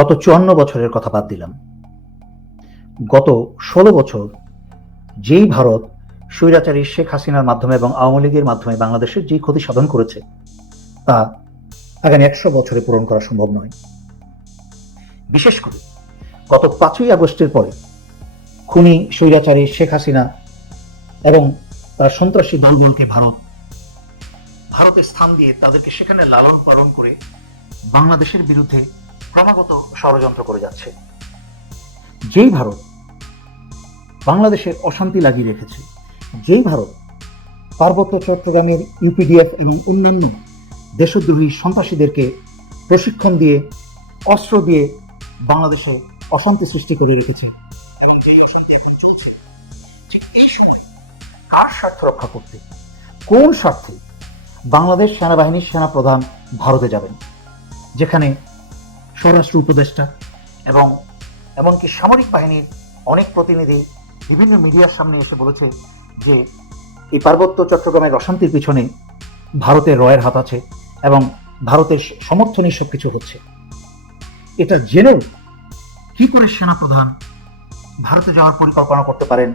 গত ৫৪ বছরের কথা বাদ দিলাম, গত ১৬ বছর যেই ভারত স্বৈরাচারী শেখ হাসিনার মাধ্যমে এবং আওয়ামী লীগের মাধ্যমে বাংলাদেশের যে ক্ষতি সাধন করেছে তা আগামী ১০০ বছরে পূরণ করা সম্ভব নয়। বিশেষ করে গত ৫ই আগস্টের পরে খুনি স্বৈরাচারী শেখ হাসিনা এবং তার সন্ত্রাসী দলবলকে ভারতের স্থান দিয়ে তাদেরকে সেখানে লালন পালন করে বাংলাদেশের বিরুদ্ধে ক্রমাগত ষড়যন্ত্র করে যাচ্ছে। যেই ভারত বাংলাদেশে অশান্তি লাগিয়ে রেখেছে, যেই ভারত পার্বত্য চট্টগ্রামের ইউপিডিএফ এবং অন্যান্য দেশদ্রোহী সন্ত্রাসীদেরকে প্রশিক্ষণ দিয়ে অস্ত্র দিয়ে বাংলাদেশে অশান্তি সৃষ্টি করে রেখেছে, এই সময় কার স্বার্থ রক্ষা করতে, কোন স্বার্থে বাংলাদেশ সেনাবাহিনীর সেনাপ্রধান ভারতে যাবেন, যেখানে স্বরাষ্ট্র উপদেষ্টা এবং এমনকি সামরিক বাহিনীর অনেক প্রতিনিধি বিভিন্ন মিডিয়ার সামনে এসে বলেছে যে এই পার্বত্য চট্টগ্রামের অশান্তির পিছনে ভারতের রয়ের হাত আছে এবং ভারতের সমর্থনে সবকিছু হচ্ছে। এটা জেনেও কি করে সেনাপ্রধান ভারতে যাওয়ার পরিকল্পনা করতে পারেন,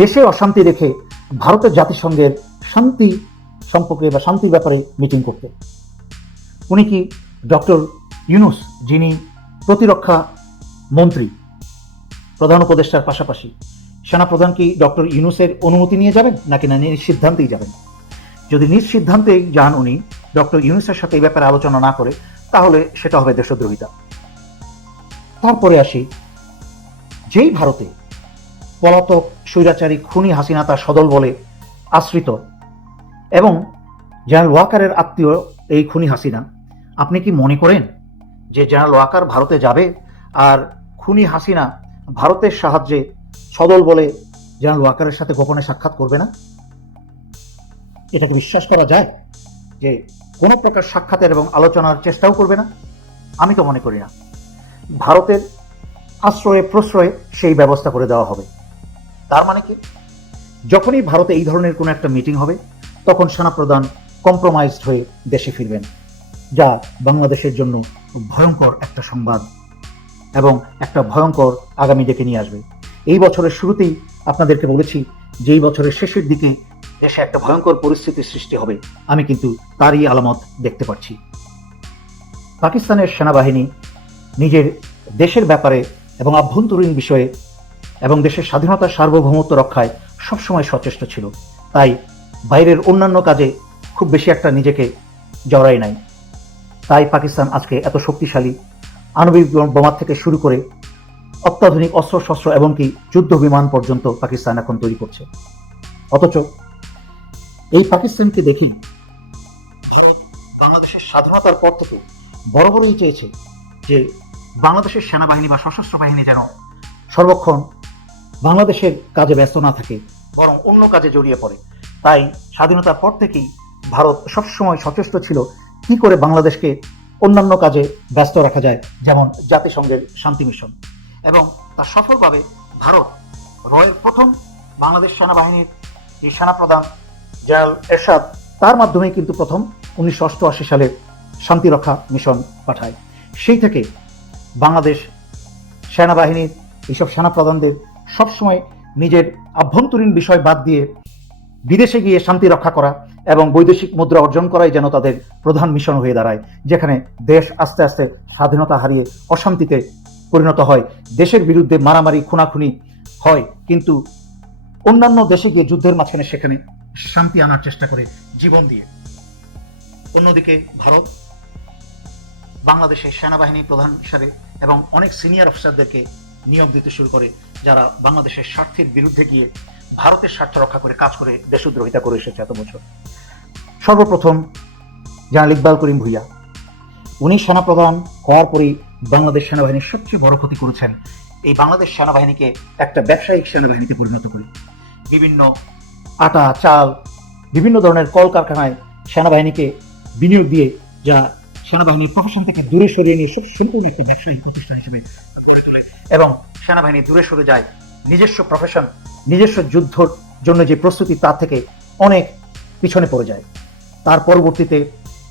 দেশে অশান্তি রেখে ভারতের জাতিসংঘের শান্তি সম্পর্কে বা শান্তির ব্যাপারে মিটিং করতে? উনি কি ডক্টর ইউনূস, যিনি প্রতিরক্ষা মন্ত্রী, প্রধান উপদেষ্টার পাশাপাশি, সেনাপ্রধান কি ডক্টর ইউনূসের অনুমতি নিয়ে যাবেন নাকি না নিজ সিদ্ধান্তেই যাবেন? যদি নিজ সিদ্ধান্তেই যান উনি, ডক্টর ইউনূসের সাথে এই ব্যাপারে আলোচনা না করে, তাহলে সেটা হবে দেশদ্রোহিতা। তারপরে আসি, যেই ভারতে পলাতক স্বৈরাচারী খুনি হাসিনা তার সদল বলে আশ্রিত এবং জেনারেল ওয়াকারের আত্মীয় এই খুনি হাসিনা, আপনি কি মনে করেন যে জেনারেল ওয়াকার ভারতে যাবে আর খুনি হাসিনা ভারতের সাহায্যে সদল বলে জেনারেল ওয়াকারের সাথে গোপনে সাক্ষাৎ করবে না? এটাকে বিশ্বাস করা যায় যে কোনো প্রকার সাক্ষাতের এবং আলোচনার চেষ্টাও করবে না? আমি তো মনে করি না। ভারতের আশ্রয়ে প্রশ্রয়ে সেই ব্যবস্থা করে দেওয়া হবে। তার মানে কি, যখনই ভারতে এই ধরনের কোনো একটা মিটিং হবে তখন সেনাপ্রধান কম্প্রোমাইজড হয়ে দেশে ফিরবেন, যা বাংলাদেশের জন্য ভয়ঙ্কর একটা সংবাদ এবং একটা ভয়ঙ্কর আগামী ডেকে নিয়ে আসবে। এই বছরের শুরুতেই আপনাদেরকে বলেছি যে এই বছরের শেষের দিকে দেশে একটা ভয়ঙ্কর পরিস্থিতির সৃষ্টি হবে, আমি কিন্তু তারই আলামত দেখতে পাচ্ছি। পাকিস্তানের সেনাবাহিনী নিজের দেশের ব্যাপারে এবং আভ্যন্তরীণ বিষয়ে এবং দেশের স্বাধীনতা সার্বভৌমত্ব রক্ষায় সবসময় সচেষ্ট ছিল, তাই বাইরের অন্যান্য কাজে খুব বেশি একটা নিজেকে জড়ায় নাই। তাই পাকিস্তান আজকে এত শক্তিশালী আণবিক বোমা থেকে শুরু করে অত্যাধুনিক অস্ত্রশস্ত্র এমনকি যুদ্ধ বিমান পর্যন্ত পাকিস্তান এখন তৈরি করছে। অথচ এই পাকিস্তানকে দেখি বাংলাদেশের স্বাধীনতার পর থেকে বরাবরই চেয়েছে যে বাংলাদেশের সেনাবাহিনী বা সশস্ত্র বাহিনী যেন সর্বক্ষণ বাংলাদেশের কাজে ব্যস্ত না থাকে, বরং অন্য কাজে জড়িয়ে পড়ে। তাই স্বাধীনতার পর থেকেই ভারত সবসময় সচেষ্ট ছিল কি করে বাংলাদেশকে অন্যান্য কাজে ব্যস্ত রাখা যায়, যেমন জাতিসংঘের শান্তি মিশন। এবং তা সফলভাবে ভারত রয়ের প্রথম বাংলাদেশ সেনাবাহিনীর যে সেনাপ্রধান জেনারেল এরশাদ, তার মাধ্যমেই কিন্তু প্রথম 1988 সালে শান্তিরক্ষা মিশন পাঠায়। সেই থেকে বাংলাদেশ সেনাবাহিনীর এইসব সেনাপ্রধানদের সবসময় নিজের আভ্যন্তরীণ বিষয় বাদ দিয়ে বিদেশে গিয়ে শান্তি রক্ষা করা এবং বৈদেশিক মুদ্রা অর্জন করাই যেন তাদের প্রধান মিশন হয়ে দাঁড়ায়, যেখানে দেশ আস্তে আস্তে স্বাধীনতা হারিয়ে অশান্তিতে পরিণত হয়, দেশের বিরুদ্ধে মারামারি খুনাখুনি হয়, কিন্তু অন্যান্য দেশে গিয়ে যুদ্ধের মাঝখানে সেখানে শান্তি আনার চেষ্টা করে জীবন দিয়ে। অন্যদিকে ভারত বাংলাদেশের সেনাবাহিনী প্রধান হিসাবে এবং অনেক সিনিয়র অফিসারদেরকে নিয়োগ দিতে শুরু করে, যারা বাংলাদেশের স্বার্থের বিরুদ্ধে গিয়ে ভারতের স্বার্থ রক্ষা করে কাজ করে দেশদ্রোহিতা করে এসেছে এত বছর। সর্বপ্রথম জেনারেল ইকবাল করিম ভূঁইয়া, উনি সেনাপ্রধান হওয়ার পরেই বাংলাদেশ সেনাবাহিনীর সবচেয়ে বড় ক্ষতি করেছেন। এই বাংলাদেশ সেনাবাহিনীকে একটা ব্যবসায়িক সেনাবাহিনীতে পরিণত করে বিভিন্ন আটা চাল বিভিন্ন ধরনের কলকারখানায় সেনাবাহিনীকে বিনিয়োগ দিয়ে, যা সেনাবাহিনীর প্রফেশন থেকে দূরে সরিয়ে নিয়ে সব সম্পূর্ণ একটি ব্যবসায়িক প্রতিষ্ঠান হিসেবে গড়ে তোলে এবং সেনাবাহিনী দূরে সরে যায় নিজস্ব প্রফেশন, নিজস্ব যুদ্ধর জন্য যে প্রস্তুতি তার থেকে অনেক পিছনে পড়ে যায়। তার পরবর্তীতে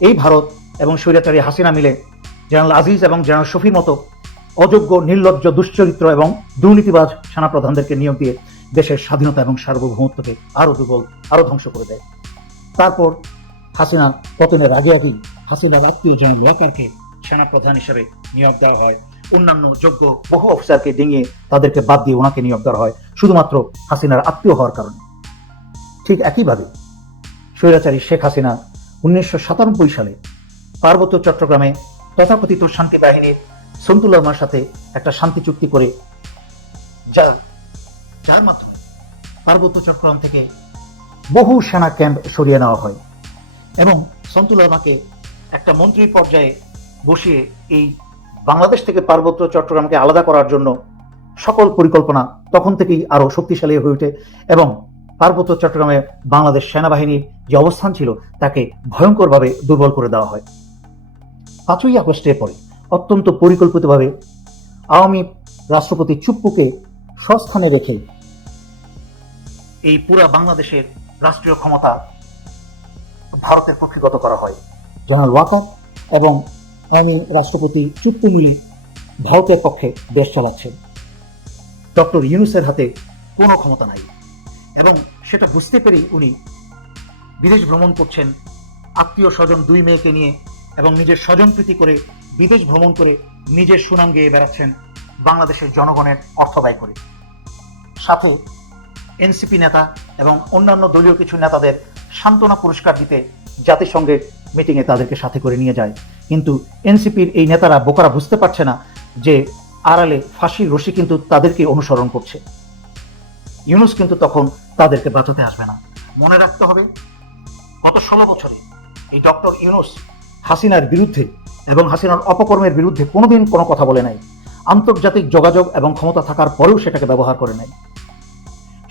এই ভারত এবং স্বৈরাচারী হাসিনা মিলে জেনারেল আজিজ এবং জেনারেল শফির মতো অযোগ্য, নির্লজ্জ, দুশ্চরিত্র এবং দুর্নীতিবাজ সেনাপ্রধানদেরকে নিয়োগ দিয়ে দেশের স্বাধীনতা এবং সার্বভৌমত্বকে আরো দুর্বল, আরো ধ্বংস করে দেয়। তারপর হাসিনা পতনের আগে আগেই হাসিনার আত্মীয় জেনারেল ওয়াকারকে সেনাপ্রধান হিসেবে নিয়োগ দেওয়া হয়। অন্যান্য যোগ্য বহু অফিসারকে ডিঙিয়ে তাদেরকে বাদ দিয়ে ওনাকে নিয়োগ দেওয়া হয় শুধুমাত্র হাসিনার আত্মীয় হওয়ার কারণে। ঠিক একইভাবে স্বৈরাচারী শেখ হাসিনা 1997 সালে পার্বত্য চট্টগ্রামে তথাকথিত শান্তি বাহিনীর সন্তুলামার সাথে একটা শান্তি চুক্তি করে যার মাধ্যমে পার্বত্য চট্টগ্রাম থেকে বহু সেনা ক্যাম্প সরিয়ে নেওয়া হয় এবং সন্তুলামাকে একটা মন্ত্রী পর্যায়ে বসিয়ে এই বাংলাদেশ থেকে পার্বত্য চট্টগ্রামকে আলাদা করার জন্য সকল পরিকল্পনা তখন থেকেই আরো শক্তিশালী হয়ে ওঠে এবং পার্বত্য চট্টগ্রামে বাংলাদেশ সেনাবাহিনীর যে অবস্থান ছিল তাকে ভয়ঙ্করভাবে দুর্বল করে দেওয়া হয়। 5ই আগস্টের পরে অত্যন্ত পরিকল্পিতভাবে আওয়ামী রাষ্ট্রপতি চুপ্পুকে স্বস্থানে রেখে এই পুরা বাংলাদেশের রাষ্ট্রীয় ক্ষমতা ভারতের কক্ষিগত করা হয়। জেনারেল ওয়াকার এবং আওয়ামী রাষ্ট্রপতি চুপ্পু মিলে ভারতের পক্ষে দেশ চালাচ্ছেন। ডক্টর ইউনূসের হাতে কোনো ক্ষমতা নাই এবং সেটা বুঝতে পেরেই উনি বিদেশ ভ্রমণ করছেন আত্মীয় স্বজন 2 মেয়েকে নিয়ে এবং নিজের স্বজনপ্রীতি করে বিদেশ ভ্রমণ করে নিজের সুনাম গেয়ে বেড়াচ্ছেন বাংলাদেশের জনগণের অর্থ ব্যয় করে। সাথে এনসিপি নেতা এবং অন্যান্য দলীয় কিছু নেতাদের সান্ত্বনা পুরস্কার দিতে জাতিসংঘের মিটিংয়ে তাদেরকে সাথে করে নিয়ে যায়। কিন্তু এনসিপির এই নেতারা বোকারা বুঝতে পারছে না যে আড়ালে ফাঁসির রশি কিন্তু তাদেরকে অনুসরণ করছে। ইউনূস কিন্তু তখন তাদেরকে বাঁচাতে আসবে না। মনে রাখতে হবে গত 16 বছরে এই ডক্টর ইউনূস হাসিনার বিরুদ্ধে এবং হাসিনার অপকর্মের বিরুদ্ধে কোনোদিন কোনো কথা বলে নাই। আন্তর্জাতিক যোগাযোগ এবং ক্ষমতা থাকার পরেও সেটাকে ব্যবহার করে নাই।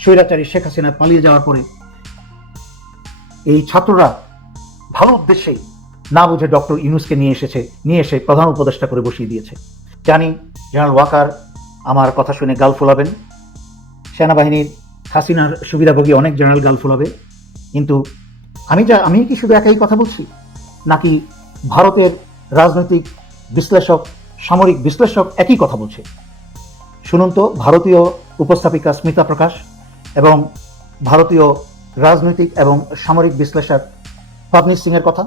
স্বৈরাচারী শেখ হাসিনা পালিয়ে যাওয়ার পরে এই ছাত্ররা ভালো উদ্দেশ্যেই না বুঝে ডক্টর ইউনূসকে নিয়ে এসে প্রধান উপদেষ্টা করে বসিয়ে দিয়েছে। জানি জেনারেল ওয়াকার আমার কথা শুনে গাল ফোলাবেন, সেনাবাহিনীর হাসিনার সুবিধাভোগী অনেক জেনারেল গাল ফোলাবে, কিন্তু আমি কি শুধু একাই কথা বলছি নাকি ভারতের রাজনৈতিক বিশ্লেষক, সামরিক বিশ্লেষক একই কথা বলছে? শুনুন তো ভারতীয় উপস্থাপিকা স্মিতা প্রকাশ এবং ভারতীয় রাজনৈতিক এবং সামরিক বিশ্লেষক পাবনীশ সিং এর কথা।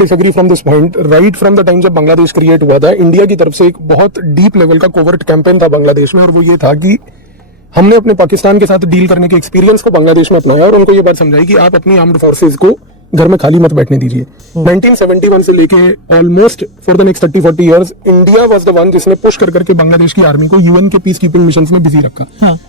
Disagree from this point. Right from the time जब बांग्लादेश क्रिएट हुआ था, इंडिया की तरफ से एक बहुत डीप लेवल का कोवर्ट कैंपेन था बांग्लादेश में, और वो ये था कि हमने अपने पाकिस्तान के साथ डील करने के एक्सपीरियंस को बांग्लादेश में अपनाया और उनको ये बात समझाई कि आप अपनी आर्म्ड फोर्सेज को घर में खाली मत बैठने दीजिए। 1971 से लेके almost for the next 30-40 years India was the one जिसने पुश कर करके बांग्लादेश की आर्मी को यूएन के पीस कीपिंग मिशंस में बिजी रखा।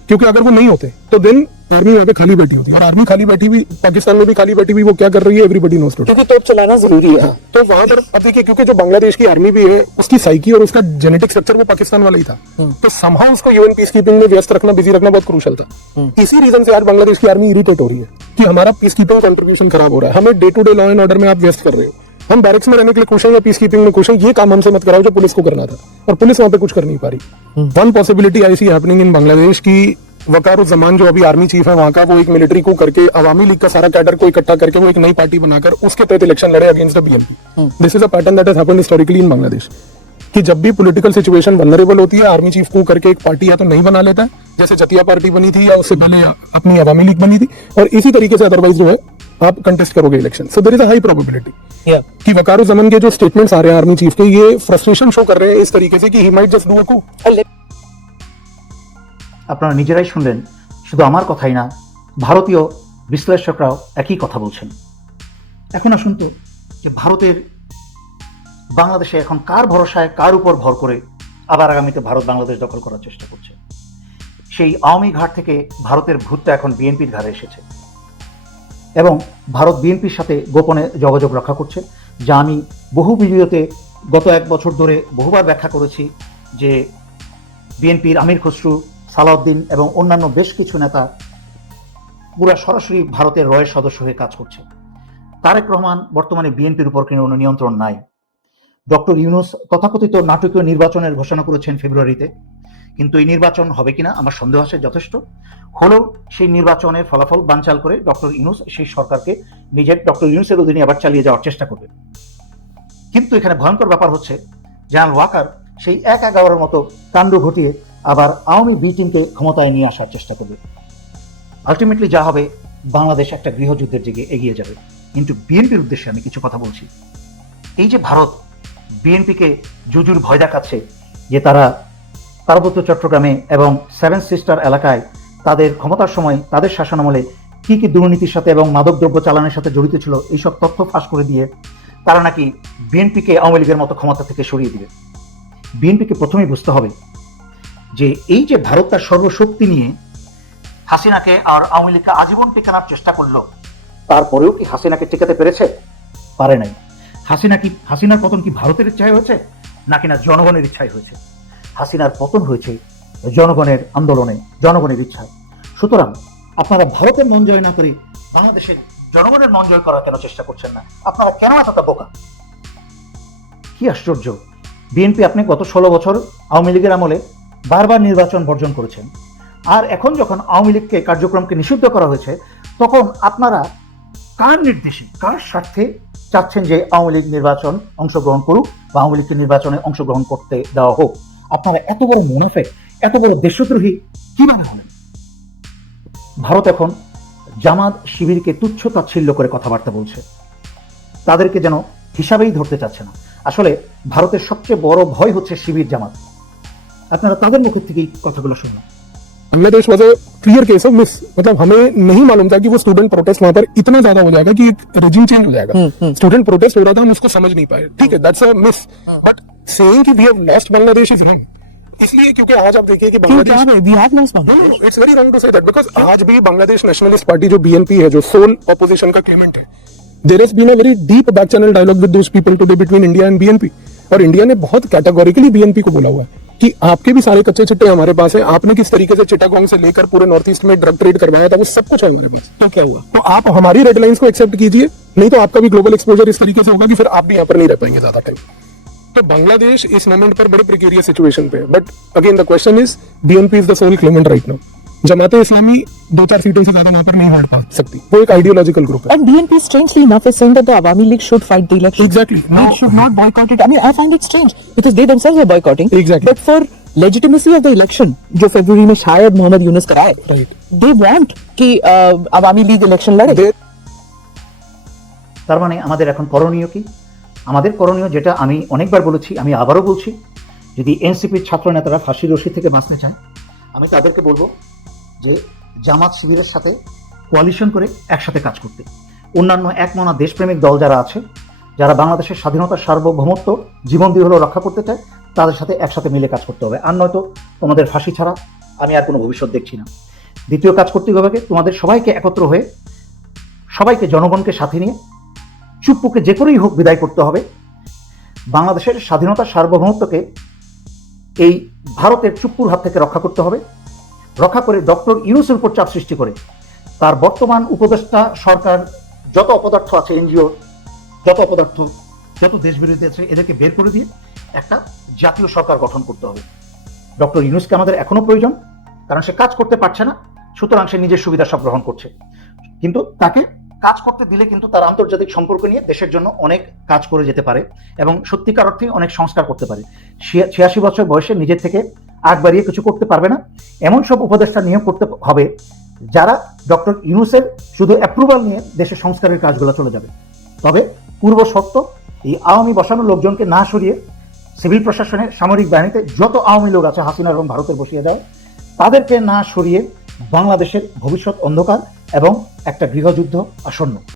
क्योंकि अगर वो नहीं होते तो दिन आर्मी वहां पे खाली बैठी होती, और आर्मी खाली बैठी हुई पाकिस्तान में भी खाली बैठी हुई वो क्या कर रही है एवरीबडी नोस टू, क्योंकि तोप चलाना जरूरी है। तो वहां पर अब देखिए, क्योंकि जो बांग्लादेश की आर्मी भी है उसकी साइकी और उसका जेनेटिक स्ट्रक्चर वो पाकिस्तान वाला ही था, तो समहाउ उसको यूएन पीस कीपिंग में व्यस्त रखना, बिजी रखना बहुत क्रूशल था। इसी रीजन से आज बांग्लादेश की आर्मी इरिटेट हो रही है कि हमारा पीस कीपिंग कंट्रीब्यूशन खराब हो रहा है, हमें day to day law and order में आप व्यस्त कर रहे हो, हम बैरक्स में रहने के लिए खुश हैं या पीस कीपिंग में खुश हैं, ये काम हमसे मत कराओ जो पुलिस को करना था, और पुलिस वहां पे कुछ कर नहीं पा रही। One possibility I C happening in Bangladesh की वकारुज़्ज़मान जो अभी आर्मी चीफ है वहां का, वो एक मिलिट्री को करके अवामी लीग का सारा कैडर को इकट्ठा करके वो एक नई पार्टी बनाकर उसके तहत इलेक्शन लड़े against the BNP. This is a pattern that has happened historically in Bangladesh कि जब भी पॉलिटिकल सिचुएशन वल्नरेबल होती है, आर्मी चीफ को करके एक पार्टी या तो नहीं बना लेता है, जैसे जतिया पार्टी बनी थी या उससे पहले अपनी अवामी लीग बनी थी, और इसी तरीके से अदरवाइज जो है आप कंटेस्ट करोगे election. So there is a high probability कि वकारुज़्ज़मान के जो स्टेटमेंट्स आ रहे हैं आर्मी चीफ के, ये फ्रस्ट्रेशन शो कर रहे हैं इस तरीके से कि he might just do a coup. আপনারা নিজেরাই শুনলেন, শুধু আমার কথাই না, ভারতীয় বিশ্লেষকরাও একই কথা বলছেন। এখন আসুন তো যে ভারতের বাংলাদেশে এখন কার ভরসায়, কার উপর ভর করে আবার আগামীতে ভারত বাংলাদেশ দখল করার চেষ্টা করছে। সেই আওয়ামী ঘাট থেকে ভারতের ভূতটা এখন বিএনপির ঘাড়ে এসেছে এবং ভারত বিএনপির সাথে গোপনে যোগাযোগ রক্ষা করছে, যা আমি বহু ভিডিওতে গত 1 বছর ধরে বহুবার ব্যাখ্যা করেছি যে বিএনপির আমির খসরু, সালাউদ্দিন এবং অন্যান্য বেশ কিছু নেতা পুরা সরাসরি ভারতের রয়ের সদস্য হয়ে কাজ করছে। তারেক রহমান বর্তমানে বিএনপির উপর কোনো নিয়ন্ত্রণ নাই। ডক্টর ইউনূস তথাকথিত নাটকীয় নির্বাচনের ঘোষণা করেছেন ফেব্রুয়ারিতে, কিন্তু এই নির্বাচন হবে কিনা আমার সন্দেহ আছে যথেষ্ট। হলেও সেই নির্বাচনের ফলাফল বানচাল করে ডক্টর ইউনূস সেই সরকারকে ডক্টর ইউনূসের অধীনে আবার চালিয়ে যাওয়ার চেষ্টা করবে। কিন্তু এখানে ভয়ঙ্কর ব্যাপার হচ্ছে, জেনারেল ওয়াকার সেই 1/11 মতো কাণ্ড ঘটিয়ে আবার আওয়ামী বি টিমকে ক্ষমতায় নিয়ে আসার চেষ্টা করবে। আলটিমেটলি যা হবে, বাংলাদেশ একটা গৃহযুদ্ধের দিকে এগিয়ে যাবে। কিন্তু বিএনপির উদ্দেশ্যে আমি কিছু কথা বলছি। এই যে ভারত বিএনপিকে জুজুর ভয় দেখাচ্ছে যে তারা পার্বত্য চট্টগ্রামে এবং সেভেন সিস্টার এলাকায় তাদের ক্ষমতার সময় তাদের শাসনামলে কি কি দুর্নীতির সাথে এবং মাদকদ্রব্য চালানের সাথে জড়িত ছিল এইসব তথ্য ফাঁস করে দিয়ে তারা নাকি বিএনপিকে আওয়ামী লীগের মতো ক্ষমতা থেকে সরিয়ে দিবে। বিএনপিকে প্রথমেই বুঝতে হবে যে এই যে ভারত তার সর্বশক্তি নিয়ে হাসিনাকে আর আওয়ামী লীগকে আজীবন টেকানোর চেষ্টা করলো, তারপরেও কি হাসিনাকে টেকাতে পেরেছে? পারে নাই। হাসিনার পতন কি ভারতের ইচ্ছায় হয়েছে নাকি না জনগণের ইচ্ছায় হয়েছে? হাসিনার পতন হয়েছে জনগণের আন্দোলনে, জনগণের ইচ্ছা। সুতরাং আপনারা ভারতের মন জয় না করে বাংলাদেশের জনগণের মন জয় করার কেন চেষ্টা করছেন না? আপনারা কেন এতটা বোকা? কি আশ্চর্য! বিএনপি আপনি গত 16 বছর আওয়ামী লীগের আমলে বারবার নির্বাচন বর্জন করেছেন, আর এখন যখন আওয়ামী লীগকে কার্যক্রমকে নিষিদ্ধ করা হয়েছে তখন আপনারা কার নির্দেশে, কার স্বার্থে চাচ্ছেন যে আওয়ামী লীগ নির্বাচন অংশগ্রহণ করুক বা আওয়ামী লীগকে নির্বাচনে অংশগ্রহণ করতে দেওয়া হোক? আপনারা এত বড় মুনাফেক, এত বড় দেশদ্রোহী কিভাবে হলেন? ভারত এখন জামাত শিবিরকে তুচ্ছ তাচ্ছিল্য করে কথাবার্তা বলছে, তাদেরকে যেন হিসাবেই ধরতে চাচ্ছে না। আসলে ভারতের সবচেয়ে বড় ভয় হচ্ছে শিবির জামাত। আপনারা তাদের মুখ থেকেই কথাগুলো শুনুন। Bangladesh was a clear case of miss. मतलब हमें नहीं मालूम था कि वो स्टूडेंट प्रोटेस्ट वहां पर इतना ज्यादा हो जाएगा कि एक रेजिम चेंज हो जाएगा। स्टूडेंट प्रोटेस्ट हो रहा था, हम उसको समझ नहीं पाए। ठीक है, that's a miss, but saying कि we have lost Bangladesh is wrong. इसलिए क्योंकि आज आप देखिए कि Bangladesh it's very wrong to say that, because आज भी बांग्लादेश नेशनलिस्ट पार्टी जो बीएनपी है, जो सोल ऑपोजिशन का क्लेमेंट है, there has been a very deep back channel dialogue with those people today between India and BNP. और इंडिया ने बहुत कैटेगोरिकली बीएनपी को बोला हुआ है कि आपके भी सारे कच्चे चिट्टे हमारे पास हैं। आपने किस तरीके से चिटागोंग से लेकर पूरे नॉर्थ ईस्ट में ड्रग ट्रेड करवाया था, वो सब कुछ है हमारे पास। तो क्या हुआ? तो आप हमारी रेड लाइंस को एक्सेप्ट कीजिए, नहीं तो आपका भी ग्लोबल एक्सपोजर इस तरीके से होगा कि फिर आप भी यहाँ पर नहीं रह पाएंगे ज्यादा टाइम। तो बांग्लादेश इस मोमेंट पर बड़े प्रिकेरियस सिचुएशन पे है। But again the question is, BNP is the sole claimant right now. Jamaate Islami 2-4 सीटों से ज्यादा वहां पर नहीं हार पा सकती। वो एक आइडियोलॉजिकल ग्रुप है। And BNP, strangely enough, is saying that the Awami League should fight the election. Exactly. They should not boycott it. I mean, I find it strange because they themselves are boycotting. Exactly. But for legitimacy of the election, जो फरवरी में शायद मोहम्मद यूनुस कराए, Right. they want कि Awami League election लड़े. তার মানে আমাদের এখন করণীয় কি? আমাদের করণীয়, যেটা আমি অনেকবার বলেছি, আমি আবারও বলছি, যদি এনসিপির ছাত্র নেতারা ফাঁসির রশি থেকে বাঁচতে চায়, আমি তাদেরকে বলবো যে জামাত শিবিরের সাথে কোয়ালিশন করে একসাথে কাজ করতে। অন্যান্য একমনা দেশপ্রেমিক দল যারা আছে, যারা বাংলাদেশের স্বাধীনতা সার্বভৌমত্ব জীবন দিয়ে হলেও রক্ষা করতে চায়, তাদের সাথে একসাথে মিলে কাজ করতে হবে। আর নয়তো তোমাদের ফাঁসি ছাড়া আমি আর কোনো ভবিষ্যৎ দেখছি না। দ্বিতীয় কাজ করতে হবে তোমাদের সবাইকে একত্র হয়ে, সবাইকে, জনগণকে সাথে নিয়ে চুপ্পুকে যে করেই হোক বিদায় করতে হবে। বাংলাদেশের স্বাধীনতা সার্বভৌমত্বকে এই ভারতের চুপ্পুর হাত থেকে রক্ষা করতে হবে। রক্ষা করে ডক্টর ইউনূসের উপর চাপ সৃষ্টি করে তার বর্তমান উপদেষ্টা সরকার, যত অপদার্থ আছে, এনজিও যত অপদার্থ, যত দেশবিরোধী আছে, এদেরকে বের করে দিয়ে একটা জাতীয় সরকার গঠন করতে হবে। ডক্টর ইউনূসকে আমাদের এখনো প্রয়োজন, কারণ সে কাজ করতে পারছে না, সুতরাং সে নিজের সুবিধা সব গ্রহণ করছে। কিন্তু তাকে কাজ করতে দিলে কিন্তু তার আন্তর্জাতিক সম্পর্ক নিয়ে দেশের জন্য অনেক কাজ করে যেতে পারে এবং সত্যিকার অর্থে অনেক সংস্কার করতে পারে। 86 বছর বয়সে নিজের থেকে আগ বাড়িয়ে কিছু করতে পারবে না, এমন সব উপদেষ্টা নিয়োগ করতে হবে যারা ডক্টর ইউনূসের শুধু অ্যাপ্রুভাল নিয়ে দেশের সংস্কারের কাজগুলো চলে যাবে। তবে পূর্ব শর্ত, এই আওয়ামী বসানো লোকজনকে না সরিয়ে সিভিল প্রশাসনের, সামরিক বাহিনীতে যত আওয়ামী লোক আছে হাসিনা এবং ভারতের বসিয়ে দেওয়া, তাদেরকে না সরিয়ে বাংলাদেশের ভবিষ্যৎ অন্ধকার এবং একটা গৃহযুদ্ধ আসন্ন।